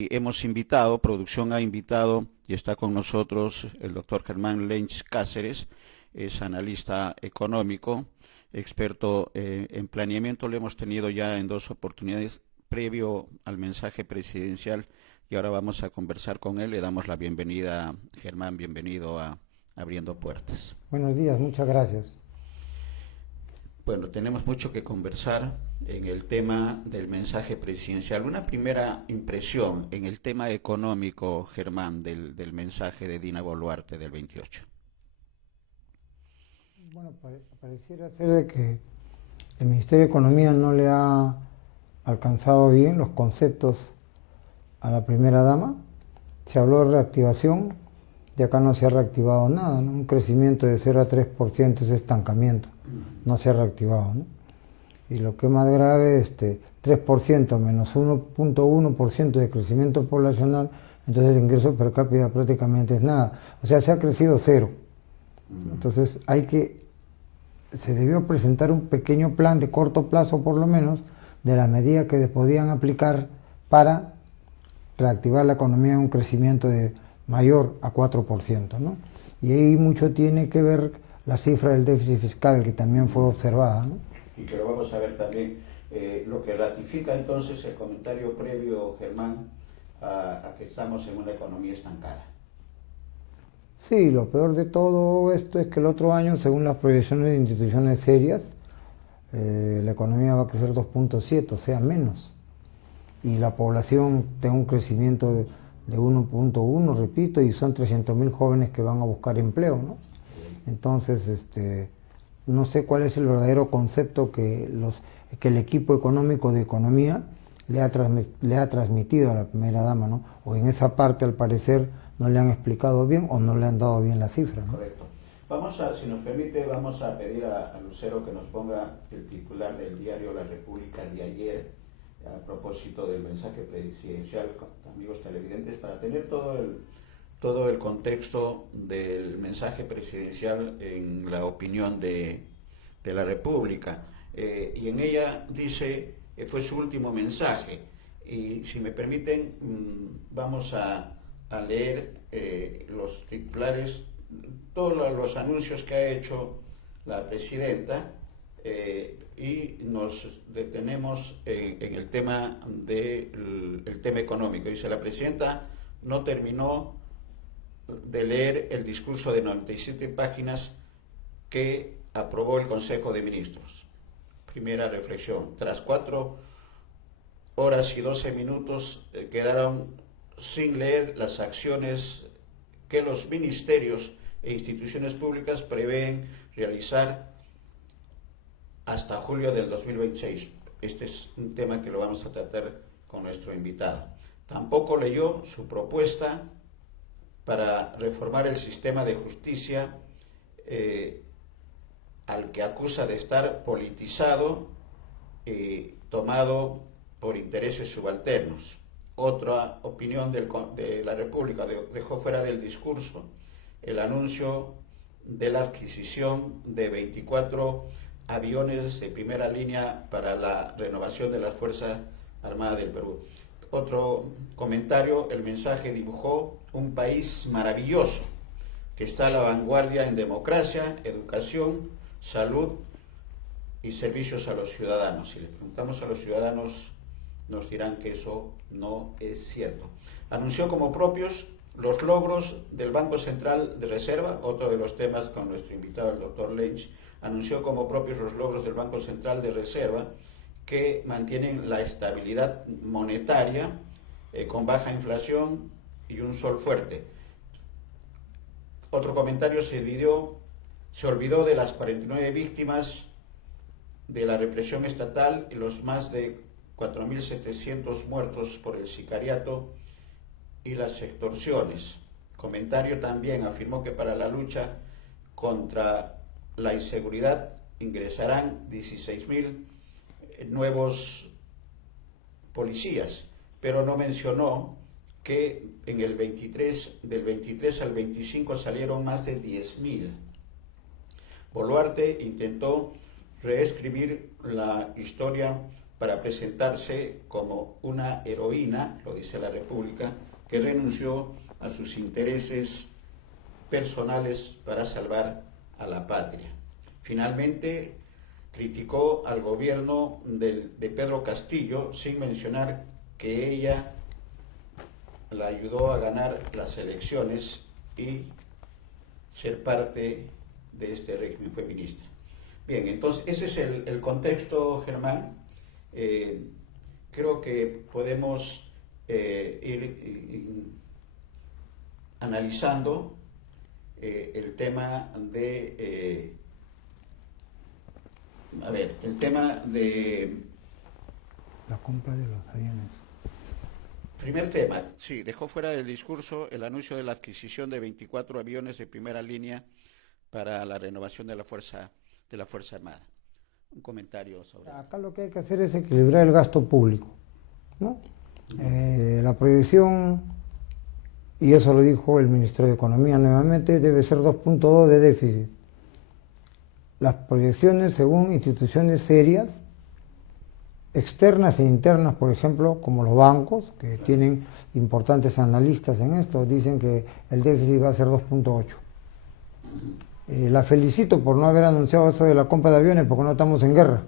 Hemos invitado, producción ha invitado y está con nosotros el doctor Germán Lench Cáceres, es analista económico, experto en planeamiento. Lo hemos tenido ya en dos oportunidades previo al mensaje presidencial y ahora vamos a conversar con él. Le damos la bienvenida, Germán, bienvenido a Abriendo Puertas. Buenos días, muchas gracias. Bueno, tenemos mucho que conversar en el tema del mensaje presidencial. Una primera impresión en el tema económico, Germán, del mensaje de Dina Boluarte del 28. Bueno, pareciera ser de que el Ministerio de Economía no le ha alcanzado bien los conceptos a la primera dama. Se habló de reactivación y acá no se ha reactivado nada, ¿no? Un crecimiento de 0 a 3% es estancamiento, no se ha reactivado, ¿no? Y lo que es más grave, 3% menos 1.1% de crecimiento poblacional, entonces el ingreso per cápita prácticamente es nada. O sea, se ha crecido cero. Entonces se debió presentar un pequeño plan de corto plazo por lo menos de las medidas que podían aplicar para reactivar la economía en un crecimiento de mayor a 4%, ¿no? Y ahí mucho tiene que ver la cifra del déficit fiscal que también fue observada, ¿no? Y que lo vamos a ver también, lo que ratifica entonces el comentario previo, Germán, a que estamos en una economía estancada. Sí, lo peor de todo esto es que el otro año, según las proyecciones de instituciones serias, la economía va a crecer 2.7, o sea, menos. Y la población tiene un crecimiento de 1.1, repito, y son 300.000 jóvenes que van a buscar empleo, ¿no? Entonces, no sé cuál es el verdadero concepto que el equipo económico de economía le ha transmitido a la primera dama, ¿no? O en esa parte, al parecer, no le han explicado bien o no le han dado bien la cifra, ¿no? Correcto. Si nos permite, vamos a pedir a Lucero que nos ponga el titular del diario La República de ayer, a propósito del mensaje presidencial, amigos televidentes, para tener todo el contexto del mensaje presidencial en la opinión de la República. Y en ella dice, fue su último mensaje. Y si me permiten, vamos a leer los titulares, todos los anuncios que ha hecho la presidenta, y nos detenemos en el tema el tema económico. Dice, la presidenta no terminó de leer el discurso de 97 páginas que aprobó el Consejo de Ministros. Primera reflexión, tras 4 horas y 12 minutos quedaron sin leer las acciones que los ministerios e instituciones públicas prevén realizar hasta julio del 2026. Este es un tema que lo vamos a tratar con nuestro invitado. Tampoco leyó su propuesta para reformar el sistema de justicia, al que acusa de estar politizado y tomado por intereses subalternos. Otra opinión de la República dejó fuera del discurso el anuncio de la adquisición de 24 aviones de primera línea para la renovación de las Fuerzas Armadas del Perú. Otro comentario, el mensaje dibujó un país maravilloso que está a la vanguardia en democracia, educación, salud y servicios a los ciudadanos. Si le preguntamos a los ciudadanos, nos dirán que eso no es cierto. Anunció como propios los logros del Banco Central de Reserva, otro de los temas con nuestro invitado, el doctor Lench. Anunció como propios los logros del Banco Central de Reserva, que mantienen la estabilidad monetaria con baja inflación y un sol fuerte. Otro comentario, se olvidó de las 49 víctimas de la represión estatal y los más de 4.700 muertos por el sicariato y las extorsiones. Comentario también, afirmó que para la lucha contra la inseguridad ingresarán 16.000 nuevos policías, pero no mencionó que en el del 23 al 25 salieron más de 10.000. Boluarte intentó reescribir la historia para presentarse como una heroína, lo dice la República, que renunció a sus intereses personales para salvar a la patria. Finalmente, criticó al gobierno de Pedro Castillo sin mencionar que ella la ayudó a ganar las elecciones y ser parte de este régimen, fue ministra. Bien, entonces ese es el contexto, Germán. Creo que podemos ir analizando el tema de el tema de la compra de los aviones. Primer tema, sí, dejó fuera del discurso el anuncio de la adquisición de 24 aviones de primera línea para la renovación de la Fuerza Armada. Un comentario sobre acá lo que hay que hacer es equilibrar el gasto público, ¿no? La proyección, y eso lo dijo el ministro de Economía nuevamente, debe ser 2.2 de déficit. Las proyecciones, según instituciones serias, externas e internas, por ejemplo, como los bancos, que tienen importantes analistas en esto, dicen que el déficit va a ser 2.8. La felicito por no haber anunciado eso de la compra de aviones, porque no estamos en guerra.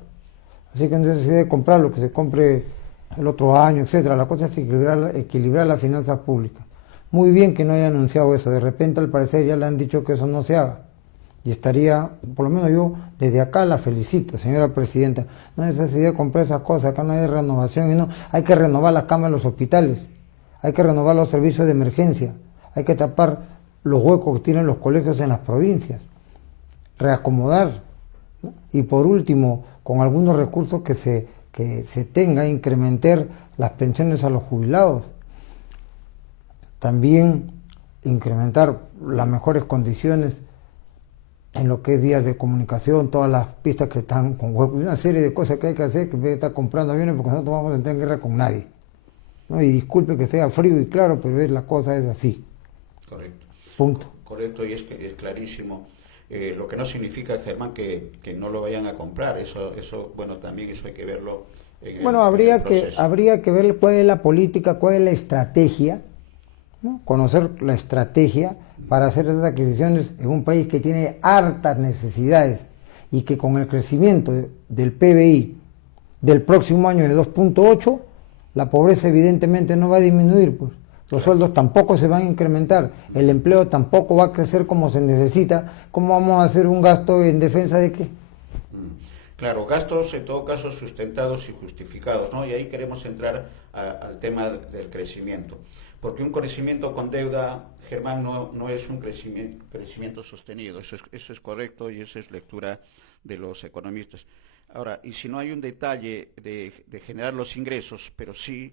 Así que no se debe comprar lo que se compre el otro año, etcétera. La cosa es equilibrar las finanzas públicas. Muy bien que no haya anunciado eso. De repente, al parecer, ya le han dicho que eso no se haga. Y estaría, por lo menos yo, desde acá la felicito, señora presidenta. No hay necesidad de comprar esas cosas, acá no hay renovación, y no, hay que renovar las camas de los hospitales, hay que renovar los servicios de emergencia, hay que tapar los huecos que tienen los colegios en las provincias, reacomodar, ¿no? Y por último, con algunos recursos que se tenga, incrementar las pensiones a los jubilados, también incrementar las mejores condiciones en lo que es vías de comunicación, todas las pistas que están con huecos, una serie de cosas que hay que hacer, que en vez de estar comprando aviones, porque nosotros vamos a entrar en guerra con nadie, ¿no? Y disculpe que sea frío y claro, pero la cosa es así. Correcto. Punto. Correcto, y es clarísimo. Lo que no significa, Germán, que no lo vayan a comprar. Eso bueno, también eso hay que verlo en bueno, habría que ver cuál es la política, cuál es la estrategia, ¿no? Conocer la estrategia para hacer esas adquisiciones en un país que tiene hartas necesidades y que con el crecimiento del PBI del próximo año de 2.8, la pobreza evidentemente no va a disminuir, pues. Los sueldos tampoco se van a incrementar, el empleo tampoco va a crecer como se necesita. ¿Cómo vamos a hacer un gasto en defensa de qué? Claro, gastos en todo caso sustentados y justificados, ¿no? Y ahí queremos entrar al tema del crecimiento. Porque un crecimiento con deuda, Germán, no es un crecimiento sostenido. Eso es correcto y esa es lectura de los economistas. Ahora, y si no hay un detalle de generar los ingresos, pero sí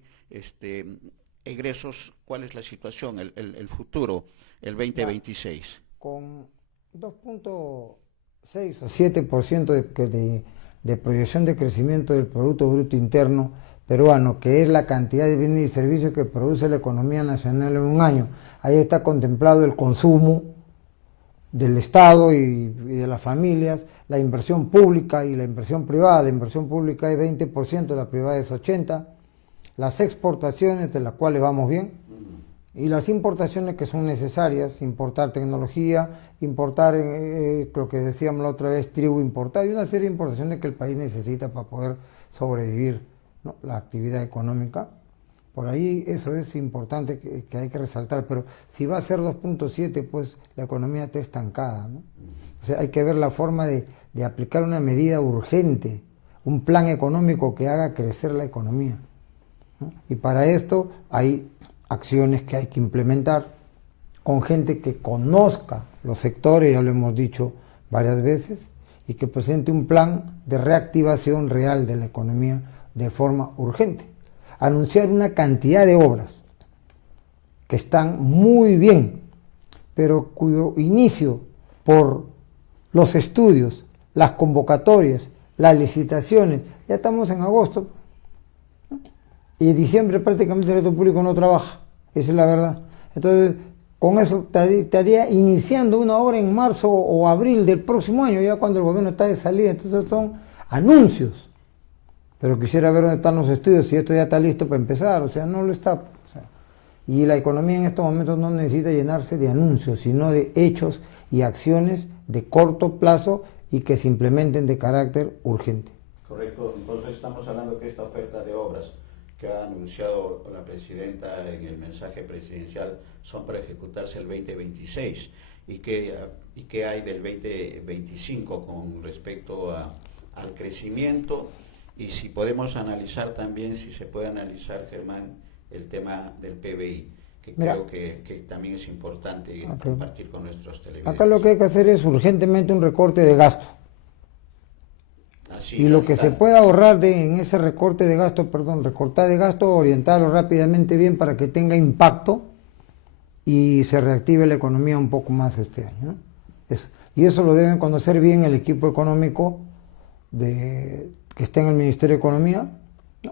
egresos, ¿cuál es la situación, el futuro, el 2026? Con 2.6 o 7% de proyección de crecimiento del Producto Bruto Interno peruano, que es la cantidad de bienes y servicios que produce la economía nacional en un año. Ahí está contemplado el consumo del Estado y de las familias, la inversión pública y la inversión privada. La inversión pública es 20%, la privada es 80%, las exportaciones, de las cuales vamos bien, y las importaciones que son necesarias, importar tecnología, importar, lo que decíamos la otra vez, trigo importado, y una serie de importaciones que el país necesita para poder sobrevivir, ¿no? La actividad económica. Por ahí eso es importante que hay que resaltar, pero si va a ser 2.7, pues la economía está estancada, ¿no? O sea, hay que ver la forma de aplicar una medida urgente, un plan económico que haga crecer la economía, ¿no? Y para esto hay acciones que hay que implementar con gente que conozca los sectores, ya lo hemos dicho varias veces, y que presente un plan de reactivación real de la economía de forma urgente. Anunciar una cantidad de obras que están muy bien, pero cuyo inicio por los estudios, las convocatorias, las licitaciones, ya estamos en agosto, ¿no? Y en diciembre prácticamente el sector público no trabaja, esa es la verdad. Entonces, con eso estaría iniciando una obra en marzo o abril del próximo año, ya cuando el gobierno está de salida. Entonces son anuncios, pero quisiera ver dónde están los estudios, si esto ya está listo para empezar, o sea, no lo está. O sea, y la economía en estos momentos no necesita llenarse de anuncios, sino de hechos y acciones de corto plazo y que se implementen de carácter urgente. Correcto, entonces estamos hablando que esta oferta de obras que ha anunciado la presidenta en el mensaje presidencial son para ejecutarse el 2026 y que hay del 2025 con respecto al crecimiento, y si podemos analizar también, si se puede analizar, Germán, el tema del PBI, que Mira, creo que también es importante compartir con nuestros televidentes. Acá lo que hay que hacer es urgentemente un recorte de gasto. Así, Y lo que se pueda ahorrar en ese recorte de gasto, recortar de gasto, orientarlo rápidamente bien para que tenga impacto y se reactive la economía un poco más este año, ¿no? Y eso lo deben conocer bien el equipo económico que está en el Ministerio de Economía,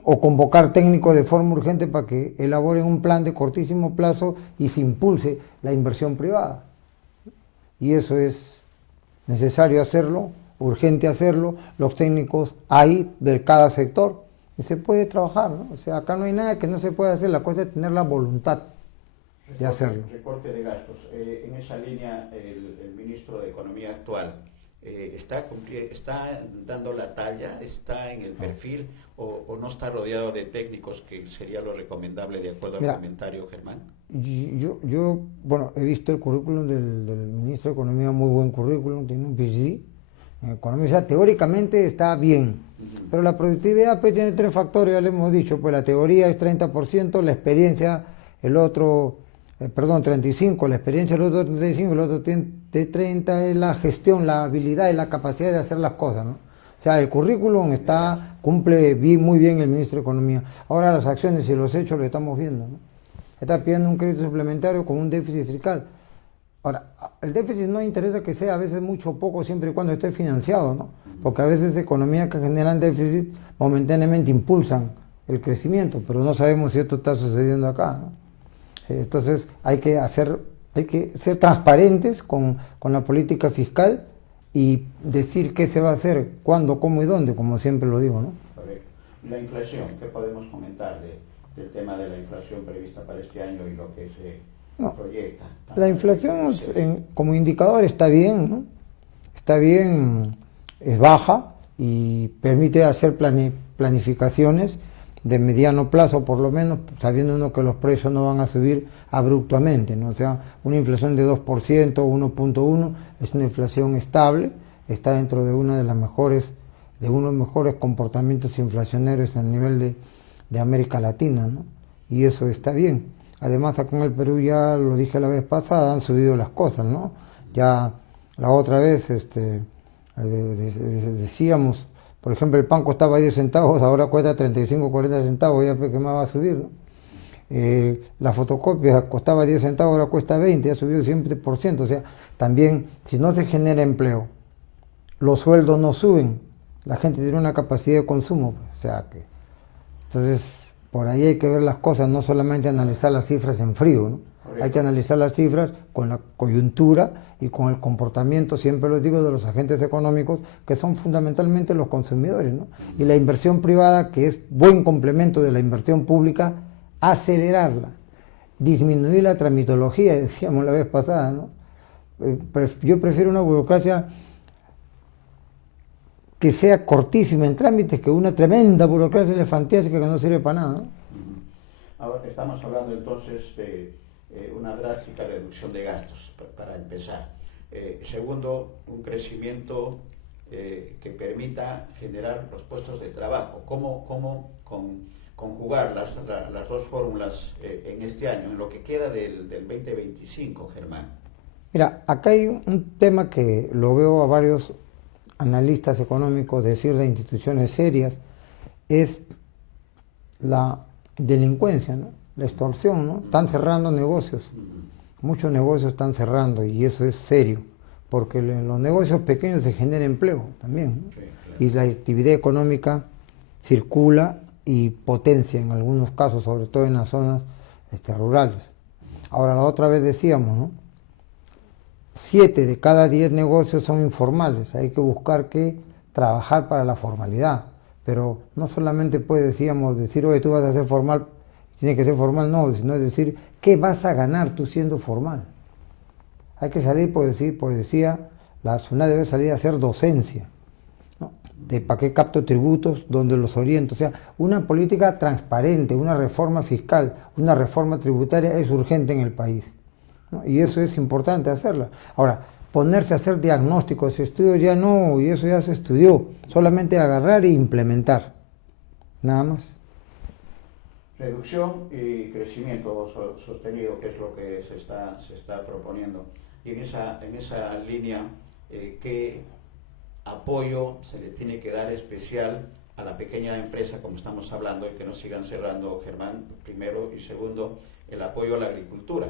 o convocar técnicos de forma urgente para que elaboren un plan de cortísimo plazo y se impulse la inversión privada. Y eso es necesario hacerlo, urgente hacerlo, los técnicos hay de cada sector y se puede trabajar, ¿no? O sea, acá no hay nada que no se pueda hacer, la cosa es tener la voluntad de hacerlo. Recorte de gastos. En esa línea, el ministro de Economía actual está dando la talla, está en el perfil, o no está rodeado de técnicos, que sería lo recomendable de acuerdo al comentario, Germán. Yo, bueno, he visto el currículum del ministro de Economía, muy buen currículum, tiene un PhD en economía, o sea, teóricamente está bien, pero la productividad pues tiene tres factores, ya le hemos dicho, pues la teoría es 30%, la experiencia, el otro, 35%, la experiencia el otro 35%, el otro 30% es la gestión, la habilidad y la capacidad de hacer las cosas, ¿no? O sea, el currículum cumple muy bien el ministro de Economía. Ahora las acciones y los hechos lo estamos viendo, ¿no? Está pidiendo un crédito suplementario con un déficit fiscal. Ahora, el déficit no interesa que sea a veces mucho o poco, siempre y cuando esté financiado, ¿no? Porque a veces economías que generan déficit momentáneamente impulsan el crecimiento, pero no sabemos si esto está sucediendo acá, ¿no? Entonces hay que ser transparentes con la política fiscal y decir qué se va a hacer, cuándo, cómo y dónde, como siempre lo digo, ¿no? Correcto. La inflación, ¿qué podemos comentar del tema de la inflación prevista para este año y lo que se proyecta? La inflación como indicador está bien, ¿no? Está bien, es baja y permite hacer planificaciones de mediano plazo, por lo menos, sabiendo uno que los precios no van a subir abruptamente, ¿no? O sea, una inflación de 2%, 1.1, es una inflación estable, está dentro de uno de los mejores comportamientos inflacionarios a nivel de América Latina, ¿no? Y eso está bien. Además, acá en el Perú, ya lo dije la vez pasada, han subido las cosas, ¿no? Ya la otra vez decíamos, por ejemplo, el pan costaba 10 centavos, ahora cuesta 35, 40 centavos, ya que más va a subir, ¿no? La fotocopia costaba 10 centavos, ahora cuesta 20, ha subido 100%, o sea, también si no se genera empleo, los sueldos no suben, la gente tiene una capacidad de consumo, o sea que, entonces, por ahí hay que ver las cosas, no solamente analizar las cifras en frío, ¿no? Hay que analizar las cifras con la coyuntura y con el comportamiento, siempre lo digo, de los agentes económicos, que son fundamentalmente los consumidores, ¿no? Y la inversión privada, que es buen complemento de la inversión pública, acelerarla, disminuir la tramitología, decíamos la vez pasada, ¿no? Yo prefiero una burocracia que sea cortísima en trámites que una tremenda burocracia elefantiásica que no sirve para nada, ¿no? Ahora estamos hablando entonces de una drástica reducción de gastos, para empezar. Segundo, un crecimiento que permita generar los puestos de trabajo. ¿Cómo conjugar las dos fórmulas en este año, en lo que queda del 2025, Germán? Mira, acá hay un tema que lo veo a varios analistas económicos decir de instituciones serias, es la delincuencia, ¿no? La extorsión, ¿no? Están cerrando negocios, muchos negocios están cerrando y eso es serio, porque en los negocios pequeños se genera empleo también, ¿no? Sí, claro. Y la actividad económica circula y potencia en algunos casos, sobre todo en las zonas rurales. Ahora, la otra vez decíamos, ¿no? 7 de cada 10 negocios son informales, hay que buscar trabajar para la formalidad, pero no solamente decíamos decir, oye, tú vas a ser formal, tiene que ser formal, no, sino decir, ¿qué vas a ganar tú siendo formal? Hay que salir, decía, la SUNAT debe salir a hacer docencia, ¿no? De para qué capto tributos, donde los oriento, o sea, una política transparente, una reforma fiscal, una reforma tributaria es urgente en el país, ¿no? Y eso es importante hacerla. Ahora, ponerse a hacer diagnósticos, estudios ya no, y eso ya se estudió, solamente agarrar e implementar, nada más. Reducción y crecimiento sostenido, que es lo que se está proponiendo. Y en esa línea, ¿qué apoyo se le tiene que dar especial a la pequeña empresa, como estamos hablando, y que no sigan cerrando, Germán, primero, y segundo, el apoyo a la agricultura,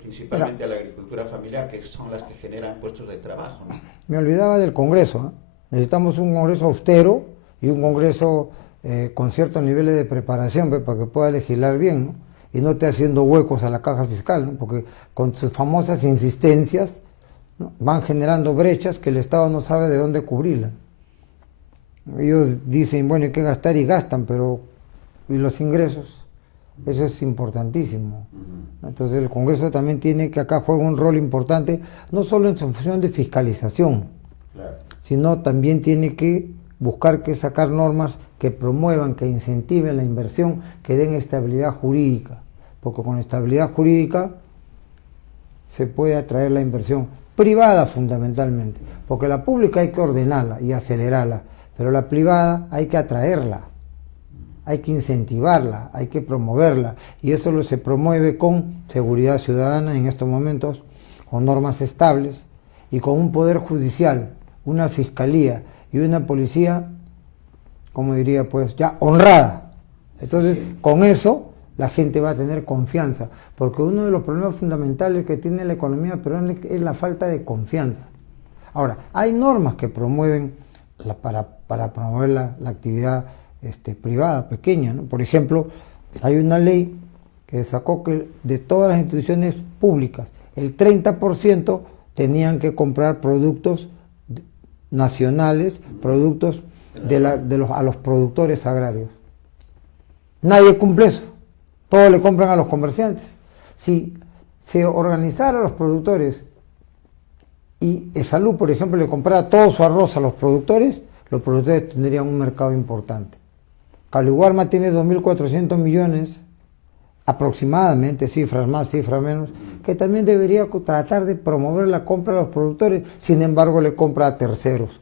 principalmente a la agricultura familiar, que son las que generan puestos de trabajo, ¿no? Me olvidaba del Congreso, ¿eh? Necesitamos un Congreso austero y un Congreso con ciertos niveles de preparación, ¿ve? Para que pueda legislar bien, ¿no? Y no esté haciendo huecos a la caja fiscal, ¿no? Porque con sus famosas insistencias, ¿no? Van generando brechas que el Estado no sabe de dónde cubrirlas. Ellos dicen, bueno, hay que gastar y gastan, pero ¿y los ingresos? Eso es importantísimo. Entonces el Congreso también tiene que acá juega un rol importante, no solo en su función de fiscalización, claro, sino también tiene que buscar que sacar normas que promuevan, que incentiven la inversión, que den estabilidad jurídica, porque con estabilidad jurídica se puede atraer la inversión privada fundamentalmente, porque la pública hay que ordenarla y acelerarla, pero la privada hay que atraerla, hay que incentivarla, hay que promoverla, y eso se promueve con seguridad ciudadana en estos momentos, con normas estables y con un poder judicial, una fiscalía y una policía, como diría, pues ya honrada. Entonces, con eso la gente va a tener confianza, porque uno de los problemas fundamentales que tiene la economía peruana es la falta de confianza. Ahora, hay normas que promueven para promover la actividad privada, pequeña, ¿no? Por ejemplo, hay una ley que sacó que de todas las instituciones públicas, el 30% tenían que comprar productos nacionales, productos a los productores agrarios. Nadie cumple eso, todo le compran a los comerciantes. Si se organizara a los productores y Salud, por ejemplo, le comprara todo su arroz a los productores tendrían un mercado importante. Caliwarma tiene 2.400 millones, aproximadamente, cifras más, cifras menos, que también debería tratar de promover la compra a los productores, sin embargo le compra a terceros.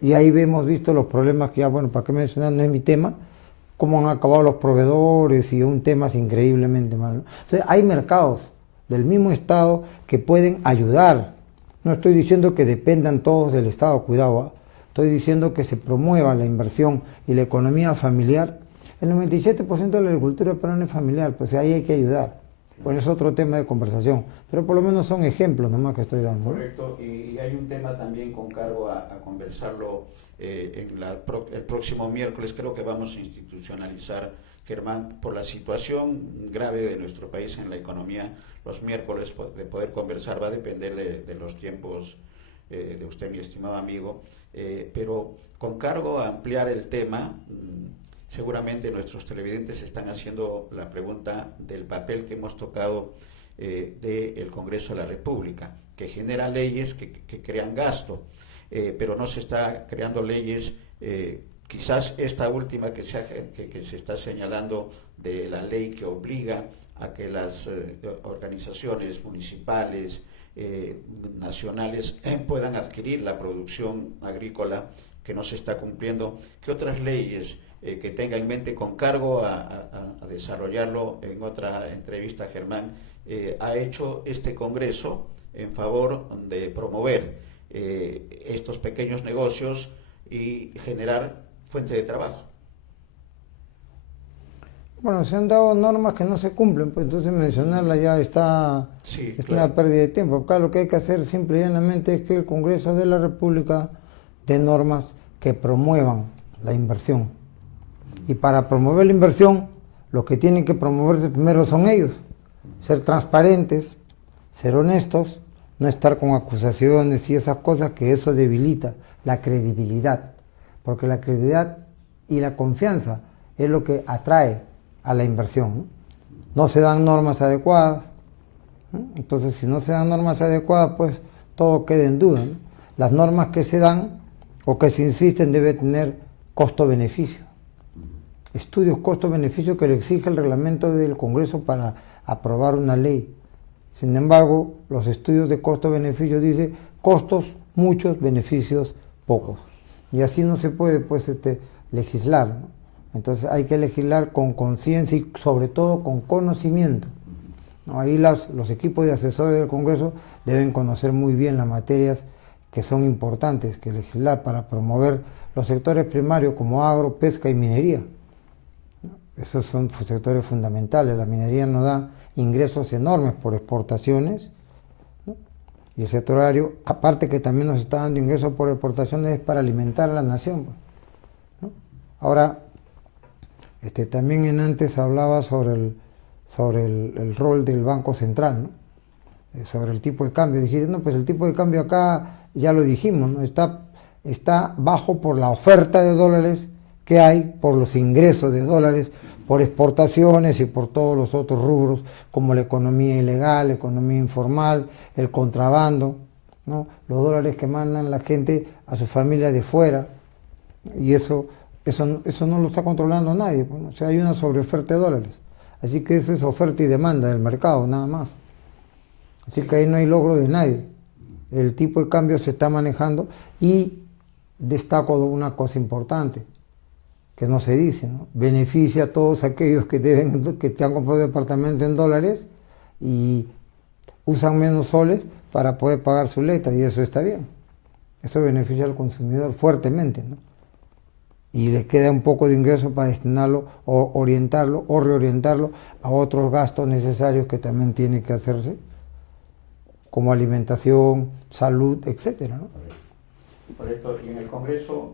Y ahí hemos visto los problemas que ya, bueno, para qué mencionar, no es mi tema, cómo han acabado los proveedores y un tema increíblemente mal, ¿no? O sea, hay mercados del mismo Estado que pueden ayudar. No estoy diciendo que dependan todos del Estado, cuidado, ¿eh? Estoy diciendo que se promueva la inversión y la economía familiar. El 97% de la agricultura peruana es familiar, pues ahí hay que ayudar. Bueno, es otro tema de conversación, pero por lo menos son ejemplos nomás que estoy dando. Correcto, y hay un tema también con cargo a conversarlo el próximo miércoles. Creo que vamos a institucionalizar, Germán, por la situación grave de nuestro país en la economía. Los miércoles de poder conversar va a depender de los tiempos de usted, mi estimado amigo, pero con cargo a ampliar el tema. Seguramente nuestros televidentes están haciendo la pregunta del papel que hemos tocado del Congreso de la República, que genera leyes que crean gasto, pero no se está creando leyes, quizás esta última que se está señalando de la ley que obliga a que las organizaciones municipales, nacionales, puedan adquirir la producción agrícola que no se está cumpliendo. ¿Qué otras leyes que tenga en mente, con cargo a desarrollarlo en otra entrevista, Germán, ha hecho este Congreso en favor de promover estos pequeños negocios y generar fuente de trabajo? Bueno, se han dado normas que no se cumplen, pues entonces mencionarlas ya es claro, una pérdida de tiempo. Acá lo que hay que hacer simple y llanamente es que el Congreso de la República dé normas que promuevan la inversión. Y para promover la inversión, los que tienen que promoverse primero son ellos. Ser transparentes, ser honestos, no estar con acusaciones y esas cosas, que eso debilita la credibilidad. Porque la credibilidad y la confianza es lo que atrae a la inversión, ¿no? No se dan normas adecuadas, ¿no? Entonces, si no se dan normas adecuadas, pues todo queda en duda, ¿no? Las normas que se dan o que se insisten deben tener costo-beneficio. Estudios costo-beneficio que le exige el reglamento del Congreso para aprobar una ley. Sin embargo, los estudios de costo-beneficio dicen costos muchos, beneficios pocos. Y así no se puede, pues, legislar, ¿no? Entonces hay que legislar con conciencia y sobre todo con conocimiento, ¿no? Ahí los equipos de asesores del Congreso deben conocer muy bien las materias que son importantes que legislar para promover los sectores primarios como agro, pesca y minería. Esos son sectores fundamentales. La minería nos da ingresos enormes por exportaciones, ¿no? Y el sector agrario, aparte que también nos está dando ingresos por exportaciones, es para alimentar a la nación, pues, ¿no? Ahora, también antes hablaba sobre el rol del Banco Central, ¿no? Sobre el tipo de cambio. Dijiste, no, pues el tipo de cambio acá, ya lo dijimos, ¿no? Está bajo por la oferta de dólares que hay, por los ingresos de dólares, por exportaciones y por todos los otros rubros, como la economía ilegal, la economía informal, el contrabando, ¿no? Los dólares que mandan la gente a su familia de fuera, y eso no lo está controlando nadie, pues, ¿no? O sea, hay una sobreoferta de dólares. Así que esa es oferta y demanda del mercado, nada más. Así que ahí no hay logro de nadie. El tipo de cambio se está manejando y destaco una cosa importante que no se dice, ¿no? Beneficia a todos aquellos que te han comprado departamento en dólares y usan menos soles para poder pagar su letra, y eso está bien. Eso beneficia al consumidor fuertemente, ¿no? Y les queda un poco de ingreso para destinarlo o orientarlo o reorientarlo a otros gastos necesarios que también tienen que hacerse, como alimentación, salud, etcétera, ¿no? Correcto. Y en el Congreso,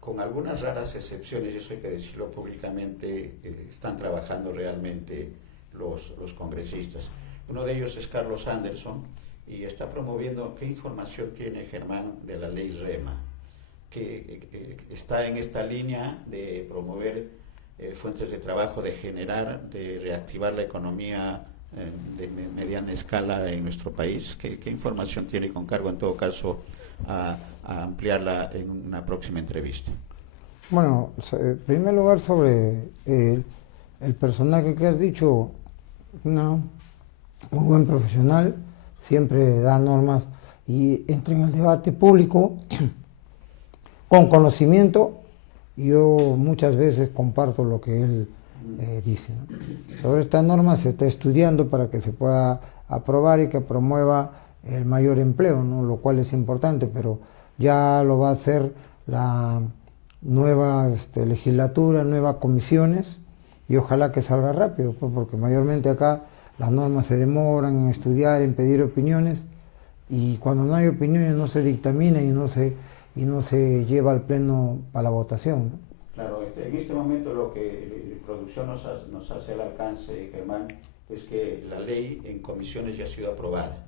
con algunas raras excepciones, y eso hay que decirlo públicamente, están trabajando realmente los congresistas. Uno de ellos es Carlos Anderson y está promoviendo. ¿Qué información tiene Germán de la ley REMA? Que está en esta línea de promover fuentes de trabajo, de generar, de reactivar la economía de mediana escala en nuestro país. ¿Qué información tiene, con cargo en todo caso a ampliarla en una próxima entrevista? Bueno, en primer lugar, sobre el personaje que has dicho, no, muy buen profesional, siempre da normas y entra en el debate público con conocimiento. Yo muchas veces comparto lo que él dice, ¿no? Sobre esta norma se está estudiando para que se pueda aprobar y que promueva el mayor empleo, ¿no? Lo cual es importante, pero ya lo va a hacer la nueva legislatura, nuevas comisiones, y ojalá que salga rápido, pues, porque mayormente acá las normas se demoran en estudiar, en pedir opiniones, y cuando no hay opiniones no se dictamina y no se lleva al pleno para la votación, ¿no? Claro, en este momento lo que producción nos hace al alcance, Germán, es que la ley en comisiones ya ha sido aprobada,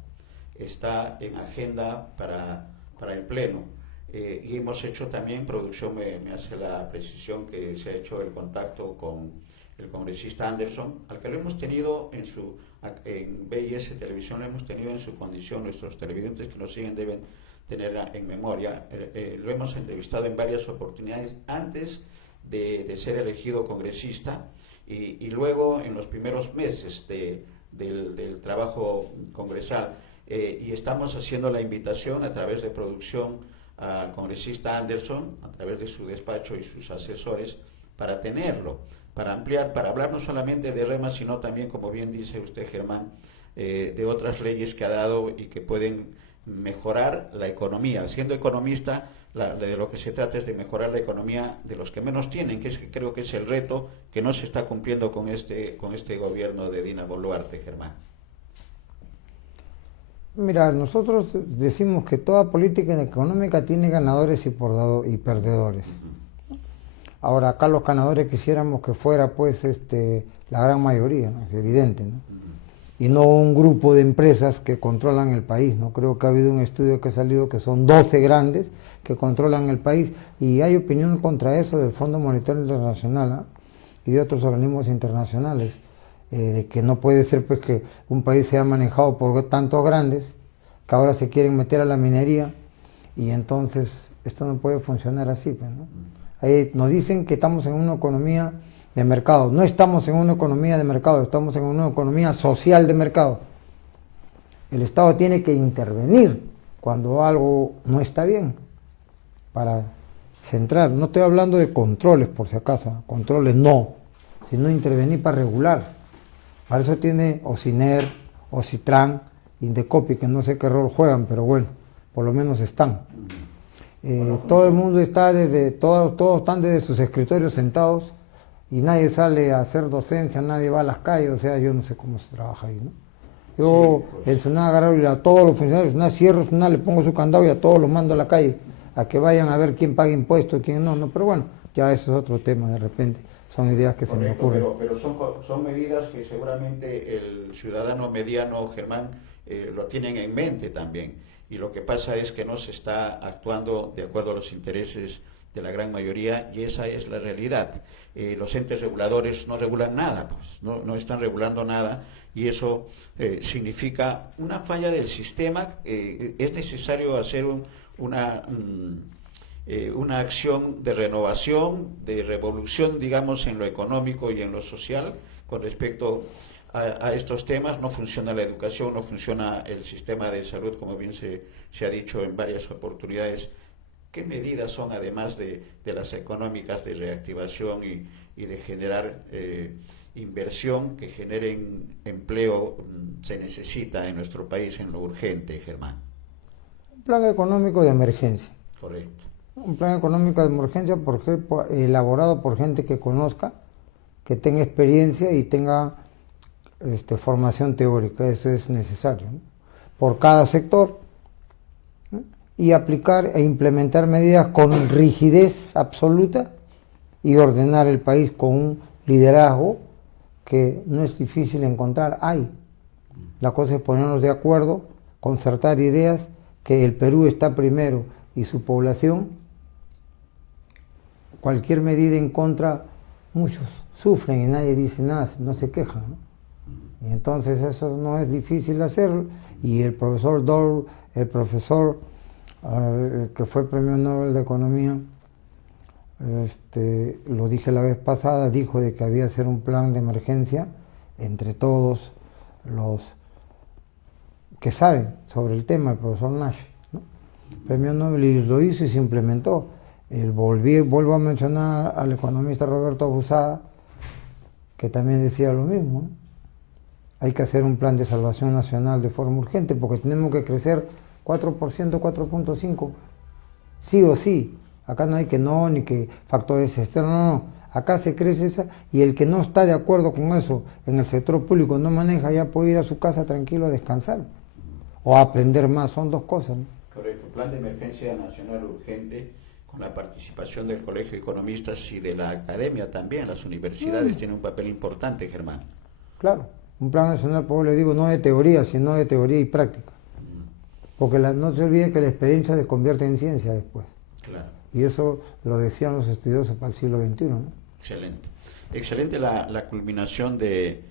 está en agenda para el pleno, y hemos hecho también, producción me hace la precisión que se ha hecho el contacto con el congresista Anderson, al que lo hemos tenido en BIS Televisión, lo hemos tenido en su condición. Nuestros televidentes que nos siguen deben tenerla en memoria. Lo hemos entrevistado en varias oportunidades antes de ser elegido congresista y luego en los primeros meses del trabajo congresal, y estamos haciendo la invitación a través de producción al congresista Anderson, a través de su despacho y sus asesores, para tenerlo, para ampliar, para hablar no solamente de REMA, sino también, como bien dice usted, Germán, de otras leyes que ha dado y que pueden mejorar la economía. Siendo economista, de lo que se trata es de mejorar la economía de los que menos tienen, que creo que es el reto que no se está cumpliendo con este gobierno de Dina Boluarte, Germán. Mira, nosotros decimos que toda política económica tiene ganadores y perdedores. Ahora, acá los ganadores quisiéramos que fuera, pues, la gran mayoría, ¿no? Es evidente, ¿no? y no un grupo de empresas que controlan el país, ¿no? Creo que ha habido un estudio que ha salido que son 12 grandes que controlan el país, y hay opinión contra eso del Fondo Monetario Internacional, ¿eh? Y de otros organismos internacionales, de que no puede ser pues que un país sea manejado por tantos grandes que ahora se quieren meter a la minería, y entonces esto no puede funcionar así, pues, ¿no? Ahí nos dicen que estamos en una economía de mercado. No estamos en una economía de mercado, estamos en una economía social de mercado. El Estado tiene que intervenir cuando algo no está bien para centrar. No estoy hablando de controles, por si acaso, controles no, sino intervenir para regular. Para eso tiene OCINER, OCITRAN, Indecopi, que no sé qué rol juegan, pero bueno, por lo menos están. Todo el mundo está todos están desde sus escritorios sentados, y nadie sale a hacer docencia, nadie va a las calles, o sea, yo no sé cómo se trabaja ahí, ¿no? Yo Sí, pues. en SUNAT agarro y a todos los funcionarios, SUNAT cierro, SUNAT le pongo su candado y a todos los mando a la calle, a que vayan a ver quién paga impuestos, quién no, pero bueno, ya eso es otro tema, de repente, son ideas que Correcto, se me ocurren. pero son medidas que seguramente el ciudadano mediano, Germán, lo tienen en mente también. Y lo que pasa es que no se está actuando de acuerdo a los intereses de la gran mayoría, y esa es la realidad. Los entes reguladores no regulan nada, pues, no están regulando nada, y eso significa una falla del sistema. Es necesario hacer una acción de renovación, de revolución, digamos, en lo económico y en lo social con respecto a estos temas. No funciona la educación, no funciona el sistema de salud, como bien se ha dicho en varias oportunidades. ¿Qué medidas son, además de las económicas, de reactivación y de generar inversión que generen empleo, se necesita en nuestro país en lo urgente, Germán? Un plan económico de emergencia. Correcto. Un plan económico de emergencia elaborado por gente que conozca, que tenga experiencia y tenga formación teórica. Eso es necesario, ¿no? Por cada sector, ¿no? Y aplicar e implementar medidas con rigidez absoluta y ordenar el país con un liderazgo que no es difícil encontrar. Hay. La cosa es ponernos de acuerdo, concertar ideas, que el Perú está primero y su población, cualquier medida en contra, muchos sufren y nadie dice nada, no se quejan, ¿no? Y entonces eso no es difícil hacerlo, y el profesor Dole, el profesor que fue Premio Nobel de Economía, lo dije la vez pasada, dijo de que había que hacer un plan de emergencia entre todos los que saben sobre el tema, el profesor Nash, ¿no? Premio Nobel, y lo hizo y se implementó. Vuelvo a mencionar al economista Roberto Abusada, que también decía lo mismo, ¿no? Hay que hacer un plan de salvación nacional de forma urgente, porque tenemos que crecer 4%, 4.5%, sí o sí. Acá no hay que ni que factores externos, no. Acá se crece esa, y el que no está de acuerdo con eso en el sector público no maneja, ya puede ir a su casa tranquilo a descansar o a aprender más, son dos cosas, ¿no? Correcto, plan de emergencia nacional urgente con la participación del Colegio de Economistas y de la academia también. Las universidades tienen un papel importante, Germán. Claro, un plan nacional, por le digo, no de teoría, sino de teoría y práctica. Porque no se olvide que la experiencia se convierte en ciencia después. Claro. Y eso lo decían los estudiosos para el siglo XXI, ¿no? Excelente. Excelente la culminación de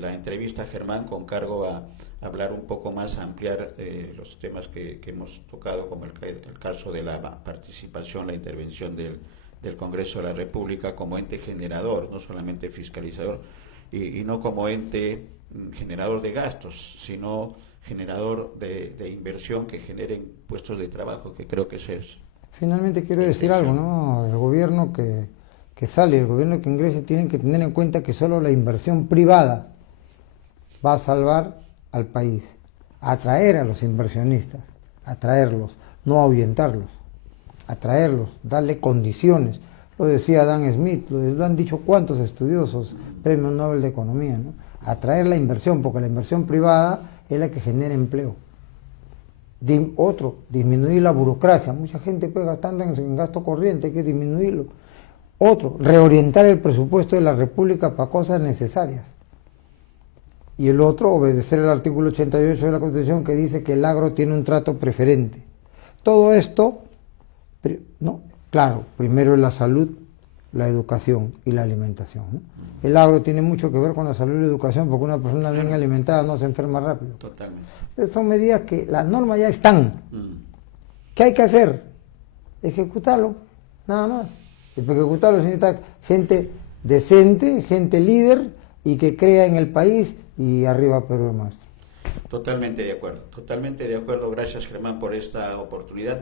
la entrevista, Germán, con cargo a hablar un poco más, a ampliar los temas que hemos tocado, como el caso de la participación, la intervención del Congreso de la República como ente generador, no solamente fiscalizador, y no como ente generador de gastos, sino generador de inversión que generen puestos de trabajo, que creo que es eso. Finalmente quiero decir algo, ¿no? El gobierno que sale, el gobierno que ingrese, tienen que tener en cuenta que solo la inversión privada va a salvar al país, atraer a los inversionistas, atraerlos, no ahuyentarlos, atraerlos, darle condiciones. Lo decía Dan Smith, lo han dicho cuántos estudiosos, Premio Nobel de Economía, ¿no? Atraer la inversión, porque la inversión privada es la que genera empleo. Otro, disminuir la burocracia. Mucha gente pues gastando en gasto corriente, hay que disminuirlo. Otro, reorientar el presupuesto de la República para cosas necesarias. y el otro, obedecer el artículo 88 de la Constitución, que dice que el agro tiene un trato preferente. Todo esto, ¿no? Claro, primero es la salud, la educación y la alimentación, ¿no? El agro tiene mucho que ver con la salud y la educación, porque una persona bien alimentada no se enferma rápido. Totalmente. Son medidas que las normas ya están. ¿Qué hay que hacer? Ejecutarlo, nada más. Y para ejecutarlo se necesita gente decente, gente líder y que crea en el país, y arriba Perú, maestro. Totalmente de acuerdo, totalmente de acuerdo. Gracias, Germán, por esta oportunidad.